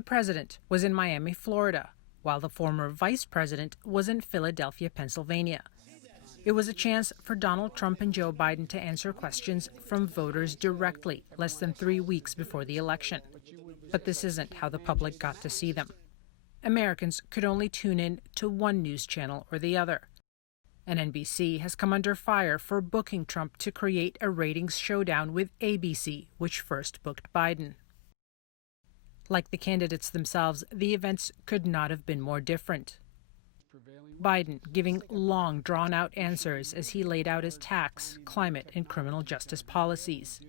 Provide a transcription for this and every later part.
The president was in Miami, Florida, while the former vice president was in Philadelphia, Pennsylvania. It was a chance for Donald Trump and Joe Biden to answer questions from voters directly less than 3 weeks before the election. But this isn't how the public got to see them. Americans could only tune in to one news channel or the other. And NBC has come under fire for booking Trump to create a ratings showdown with ABC, which first booked Biden. Like the candidates themselves, the events could not have been more different. Biden giving long, drawn-out answers as he laid out his tax, climate, and criminal justice policies.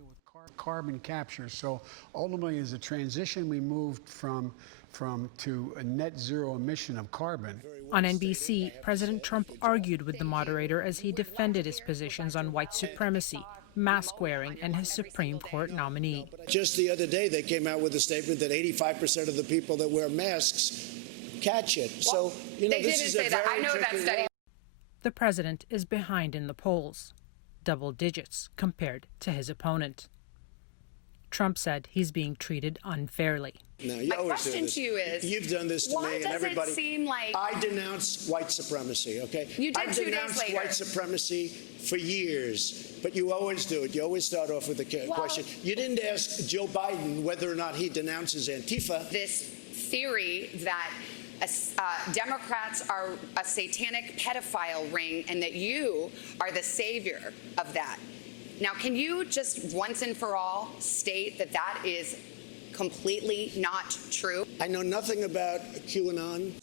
Carbon capture. So ultimately, as a transition, we moved to a net zero emission of carbon. On NBC, President Trump argued with the moderator as he defended his positions on white supremacy, mask wearing, and his Supreme Court nominee. Just the other day, they came out with a statement that 85% of the people that wear masks catch it. So, they didn't say that. I know that study. The president is behind in the polls, double digits compared to his opponent. Trump said he's being treated unfairly. No, My question to you is, you've done this to me and everybody. Why does it seem like I denounce white supremacy, okay? You did 2 days later. I denounced white supremacy for years, but you always do it. You always start off with a question. You didn't ask Joe Biden whether or not he denounces Antifa. This theory that Democrats are a satanic pedophile ring and that you are the savior of that. Now, can you just once and for all state that that is completely not true? I know nothing about QAnon.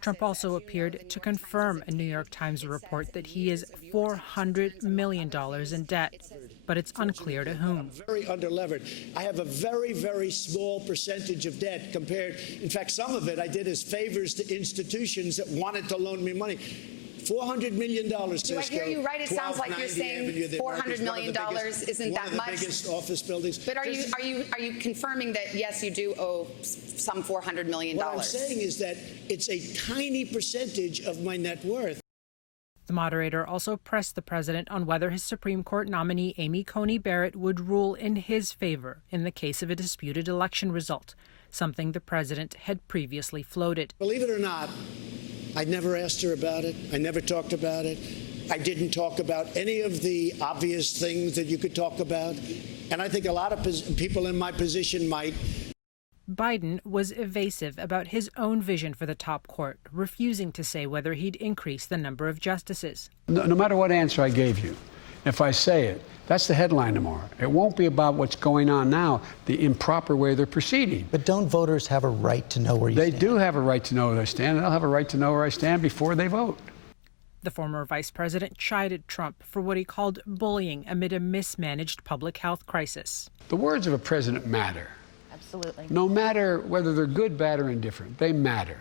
Trump also appeared to confirm a New York Times report that he is $400 million in debt, but it's unclear to whom. Very underlevered. I have a very, very small percentage of debt compared. In fact, some of it I did as favors to institutions that wanted to loan me money. $400 million. Do I hear you right? It sounds like you're saying $400 million isn't that much. One of the biggest office buildings. But are you confirming that yes, you do owe some $400 million? What I'm saying is that it's a tiny percentage of my net worth. The moderator also pressed the president on whether his Supreme Court nominee Amy Coney Barrett would rule in his favor in the case of a disputed election result, something the president had previously floated. Believe it or not, I never asked her about it. I never talked about it. I didn't talk about any of the obvious things that you could talk about. And I think a lot of people in my position might. Biden was evasive about his own vision for the top court, refusing to say whether he'd increase the number of justices. No matter what answer I gave you, if I say it, that's the headline tomorrow. It won't be about what's going on now, the improper way they're proceeding. But don't voters have a right to know where you stand? They do have a right to know where they stand, and they'll have a right to know where I stand before they vote. The former vice president chided Trump for what he called bullying amid a mismanaged public health crisis. The words of a president matter. Absolutely. No matter whether they're good, bad, or indifferent, they matter.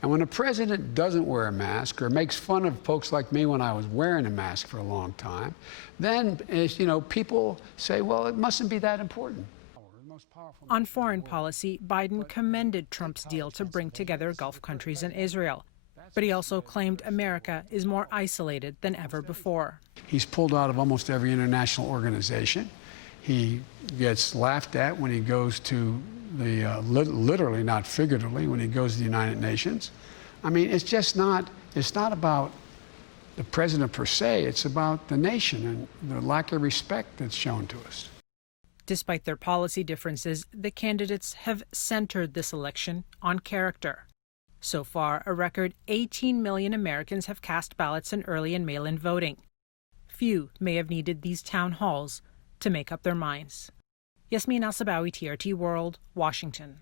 And when a president doesn't wear a mask or makes fun of folks like me when I was wearing a mask for a long time, then, people say, well, it mustn't be that important. On foreign policy, Biden commended Trump's deal to bring together Gulf countries and Israel. But he also claimed America is more isolated than ever before. He's pulled out of almost every international organization. He gets laughed at when he goes to the, literally, not figuratively, when he goes to the United Nations. I mean, it's not about the president per se, it's about the nation and the lack of respect that's shown to us. Despite their policy differences, the candidates have centered this election on character. So far, a record 18 million Americans have cast ballots in early and mail-in voting. Few may have needed these town halls to make up their minds. Yasmin Al-Sabawi, TRT World, Washington.